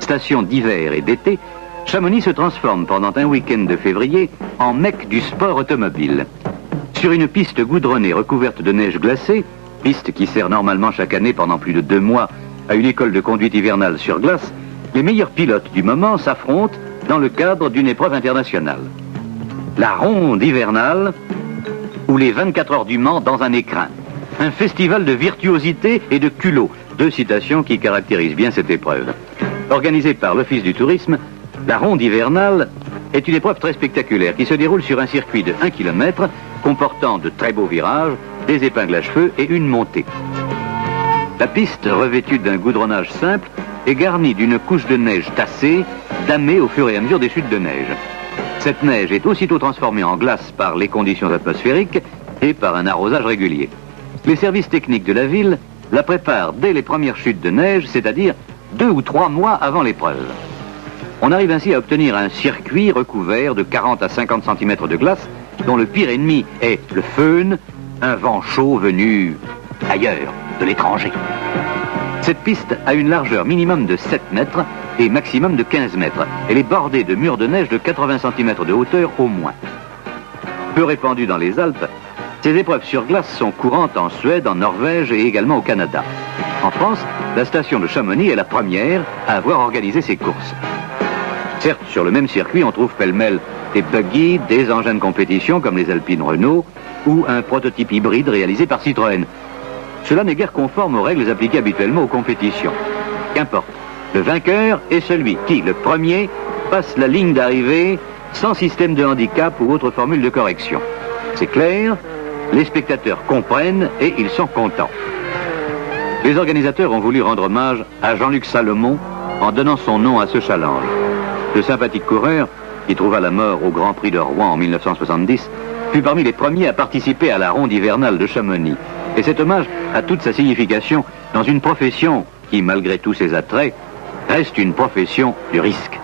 Station d'hiver et d'été, Chamonix se transforme pendant un week-end de février en mecque du sport automobile. Sur une piste goudronnée recouverte de neige glacée, piste qui sert normalement chaque année pendant plus de 2 mois à une école de conduite hivernale sur glace, les meilleurs pilotes du moment s'affrontent dans le cadre d'une épreuve internationale. La ronde hivernale ou les 24 heures du Mans dans un écrin. Un festival de virtuosité et de culot, 2 citations qui caractérisent bien cette épreuve. Organisée par l'Office du tourisme, la ronde hivernale est une épreuve très spectaculaire qui se déroule sur un circuit de 1 km comportant de très beaux virages, des épingles à cheveux et une montée. La piste, revêtue d'un goudronnage simple, est garnie d'une couche de neige tassée, damée au fur et à mesure des chutes de neige. Cette neige est aussitôt transformée en glace par les conditions atmosphériques et par un arrosage régulier. Les services techniques de la ville la préparent dès les premières chutes de neige, c'est-à-dire 2 ou 3 mois avant l'épreuve. On arrive ainsi à obtenir un circuit recouvert de 40 à 50 cm de glace, dont le pire ennemi est le föhn, un vent chaud venu ailleurs, de l'étranger. Cette piste a une largeur minimum de 7 mètres et maximum de 15 mètres. Elle est bordée de murs de neige de 80 cm de hauteur au moins. Peu répandues dans les Alpes, ces épreuves sur glace sont courantes en Suède, en Norvège et également au Canada. En France, la station de Chamonix est la première à avoir organisé ces courses. Certes, sur le même circuit, on trouve pêle-mêle des buggy, des engins de compétition comme les Alpine Renault ou un prototype hybride réalisé par Citroën. Cela n'est guère conforme aux règles appliquées habituellement aux compétitions. Qu'importe, le vainqueur est celui qui, le premier, passe la ligne d'arrivée sans système de handicap ou autre formule de correction. C'est clair, les spectateurs comprennent et ils sont contents. Les organisateurs ont voulu rendre hommage à Jean-Luc Salomon en donnant son nom à ce challenge. Le sympathique coureur, qui trouva la mort au Grand Prix de Rouen en 1970, fut parmi les premiers à participer à la ronde hivernale de Chamonix. Et cet hommage a toute sa signification dans une profession qui, malgré tous ses attraits, reste une profession du risque.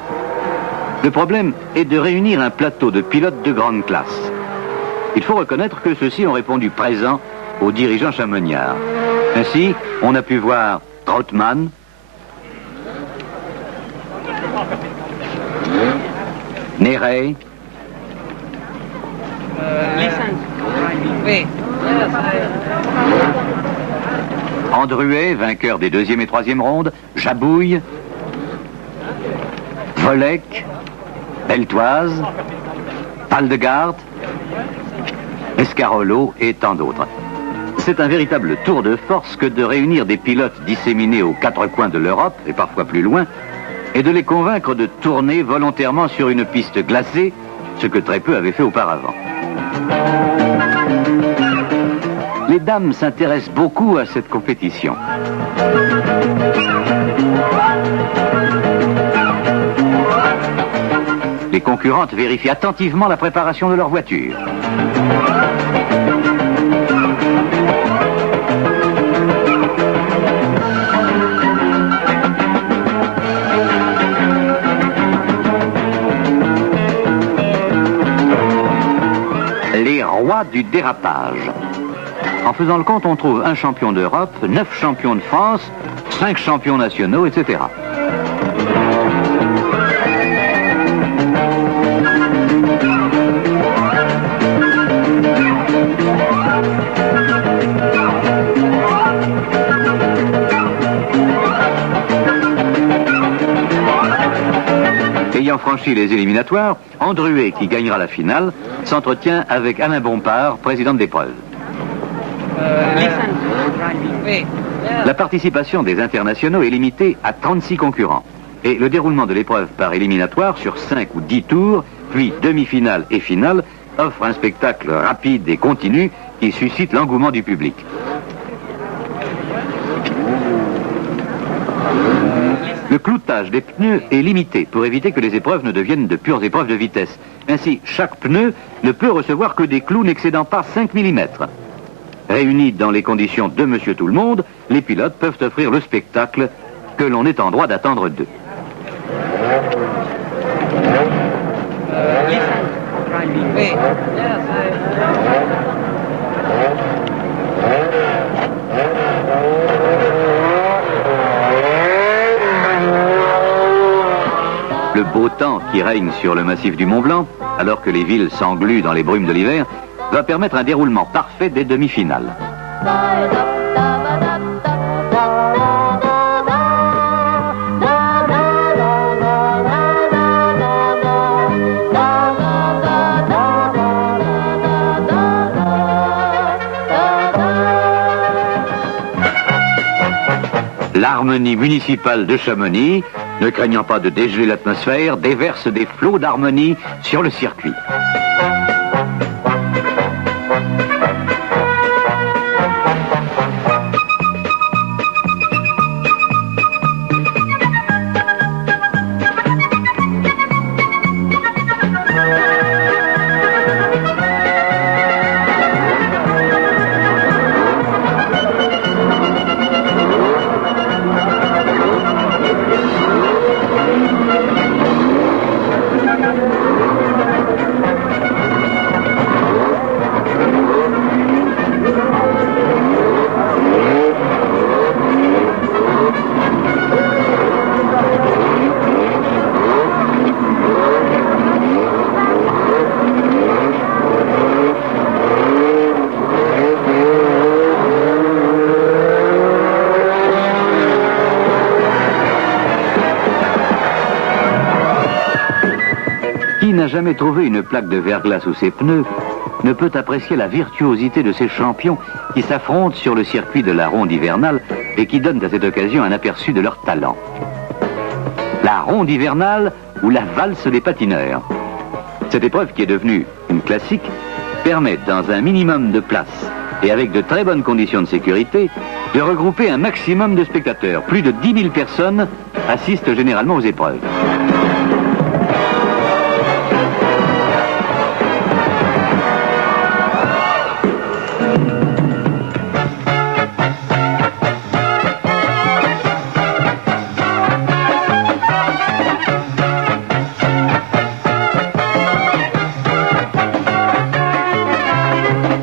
Le problème est de réunir un plateau de pilotes de grande classe. Il faut reconnaître que ceux-ci ont répondu présent aux dirigeants chamoniards. Ainsi, on a pu voir Trautmann, Néret, Andruet, vainqueur des 2e et 3e rondes, Jabouille, Volek, Beltoise, Paldegarde, Escarolo et tant d'autres. C'est un véritable tour de force que de réunir des pilotes disséminés aux 4 coins de l'Europe, et parfois plus loin, et de les convaincre de tourner volontairement sur une piste glacée, ce que très peu avaient fait auparavant. Les dames s'intéressent beaucoup à cette compétition. Les concurrentes vérifient attentivement la préparation de leur voiture. Les rois du dérapage. En faisant le compte, on trouve un champion d'Europe, 9 champions de France, 5 champions nationaux, etc. Ayant franchi les éliminatoires, Andruet, qui gagnera la finale, s'entretient avec Alain Bompard, président de l'épreuve. La participation des internationaux est limitée à 36 concurrents. Et le déroulement de l'épreuve par éliminatoire sur 5 ou 10 tours, puis demi-finale et finale, offre un spectacle rapide et continu qui suscite l'engouement du public. Le cloutage des pneus est limité pour éviter que les épreuves ne deviennent de pures épreuves de vitesse. Ainsi, chaque pneu ne peut recevoir que des clous n'excédant pas 5 mm. Réunis dans les conditions de Monsieur Tout-le-Monde, les pilotes peuvent offrir le spectacle que l'on est en droit d'attendre d'eux. Le beau temps qui règne sur le massif du Mont-Blanc, alors que les villes s'engluent dans les brumes de l'hiver, va permettre un déroulement parfait des demi-finales. L'harmonie municipale de Chamonix, ne craignant pas de dégeler l'atmosphère, déverse des flots d'harmonie sur le circuit. Qui n'a jamais trouvé une plaque de verglas sous ses pneus ne peut apprécier la virtuosité de ces champions qui s'affrontent sur le circuit de la ronde hivernale et qui donnent à cette occasion un aperçu de leur talent. La ronde hivernale ou la valse des patineurs. Cette épreuve qui est devenue une classique permet, dans un minimum de place et avec de très bonnes conditions de sécurité, de regrouper un maximum de spectateurs. Plus de 10 000 personnes assistent généralement aux épreuves.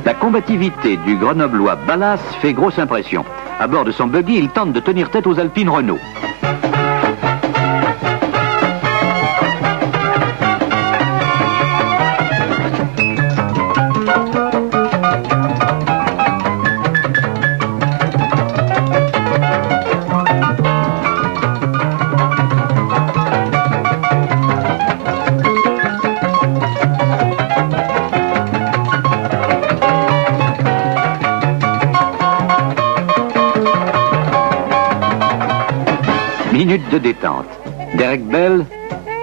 La combativité du Grenoblois Ballas fait grosse impression. À bord de son buggy, il tente de tenir tête aux Alpines Renault. Minute de détente. Derek Bell,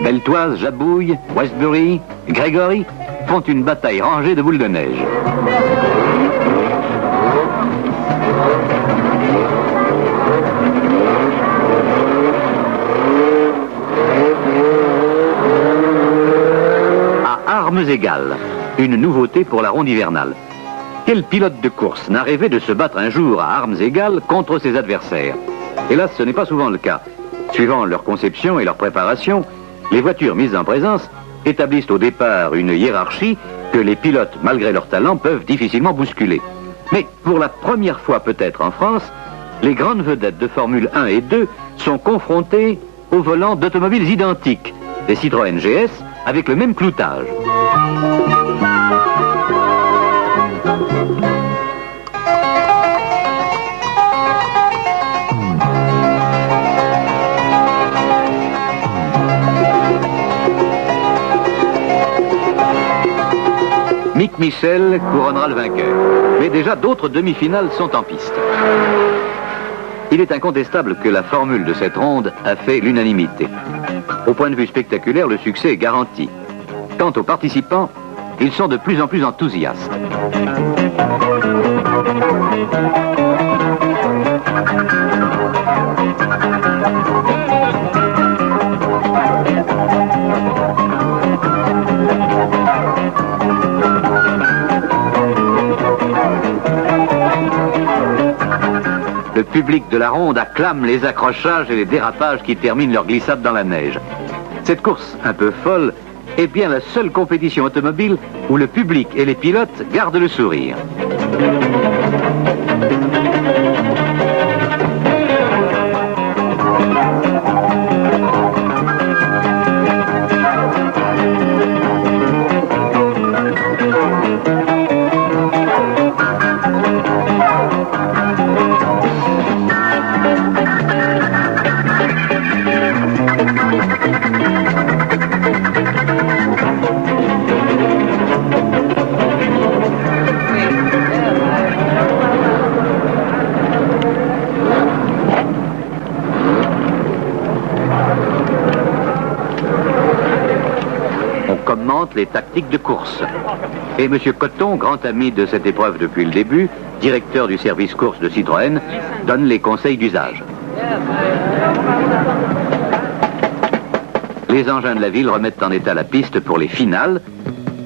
Beltoise, Jabouille, Westbury, Gregory font une bataille rangée de boules de neige. À armes égales, une nouveauté pour la ronde hivernale. Quel pilote de course n'a rêvé de se battre un jour à armes égales contre ses adversaires? Hélas, ce n'est pas souvent le cas. Suivant leur conception et leur préparation, les voitures mises en présence établissent au départ une hiérarchie que les pilotes, malgré leur talent, peuvent difficilement bousculer. Mais pour la première fois peut-être en France, les grandes vedettes de Formule 1 et 2 sont confrontées au volant d'automobiles identiques, des Citroën GS avec le même cloutage. Mick Michel couronnera le vainqueur. Mais déjà d'autres demi-finales sont en piste. Il est incontestable que la formule de cette ronde a fait l'unanimité. Au point de vue spectaculaire, le succès est garanti. Quant aux participants, ils sont de plus en plus enthousiastes. Le public de la ronde acclame les accrochages et les dérapages qui terminent leur glissade dans la neige. Cette course un peu folle est bien la seule compétition automobile où le public et les pilotes gardent le sourire. Commente les tactiques de course. Et M. Cotton, grand ami de cette épreuve depuis le début, directeur du service course de Citroën, donne les conseils d'usage. Les engins de la ville remettent en état la piste pour les finales,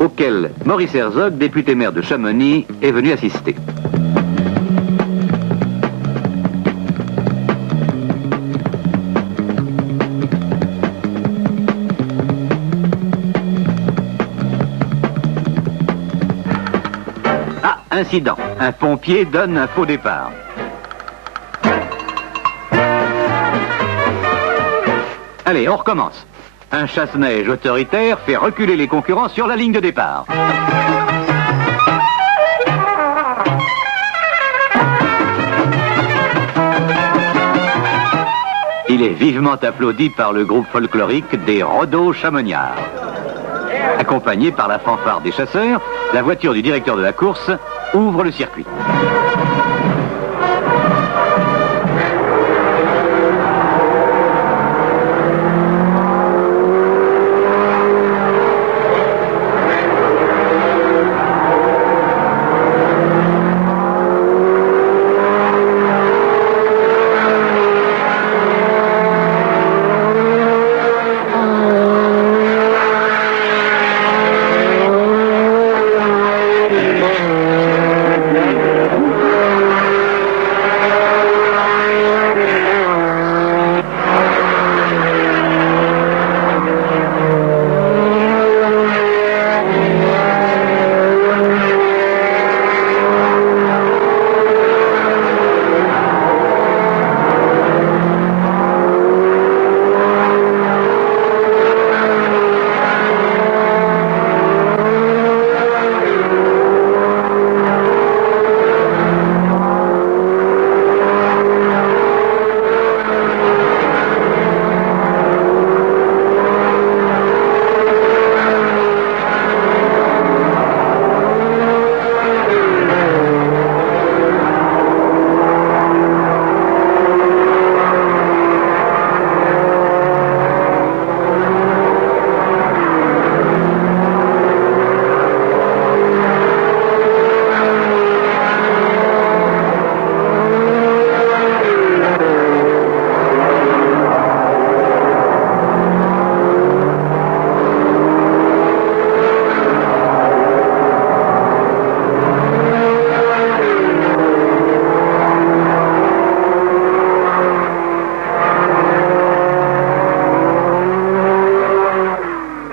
auxquelles Maurice Herzog, député maire de Chamonix, est venu assister. Incident. Un pompier donne un faux départ. Allez, on recommence. Un chasse-neige autoritaire fait reculer les concurrents sur la ligne de départ. Il est vivement applaudi par le groupe folklorique des Rodos Chamoniards. Accompagné par la fanfare des chasseurs, la voiture du directeur de la course ouvre le circuit.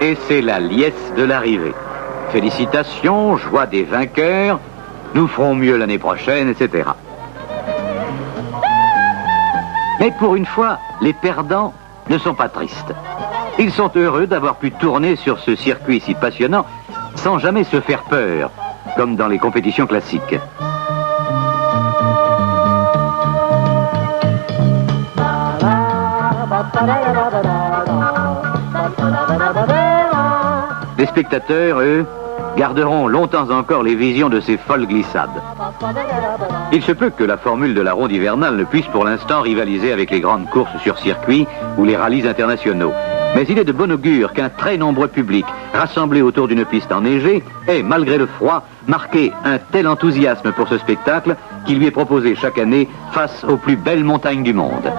Et c'est la liesse de l'arrivée. Félicitations, joie des vainqueurs, nous ferons mieux l'année prochaine, etc. Mais pour une fois, les perdants ne sont pas tristes. Ils sont heureux d'avoir pu tourner sur ce circuit si passionnant sans jamais se faire peur, comme dans les compétitions classiques. Les spectateurs, eux, garderont longtemps encore les visions de ces folles glissades. Il se peut que la formule de la ronde hivernale ne puisse pour l'instant rivaliser avec les grandes courses sur circuit ou les rallyes internationaux. Mais il est de bon augure qu'un très nombreux public, rassemblé autour d'une piste enneigée, ait, malgré le froid, marqué un tel enthousiasme pour ce spectacle qui lui est proposé chaque année face aux plus belles montagnes du monde.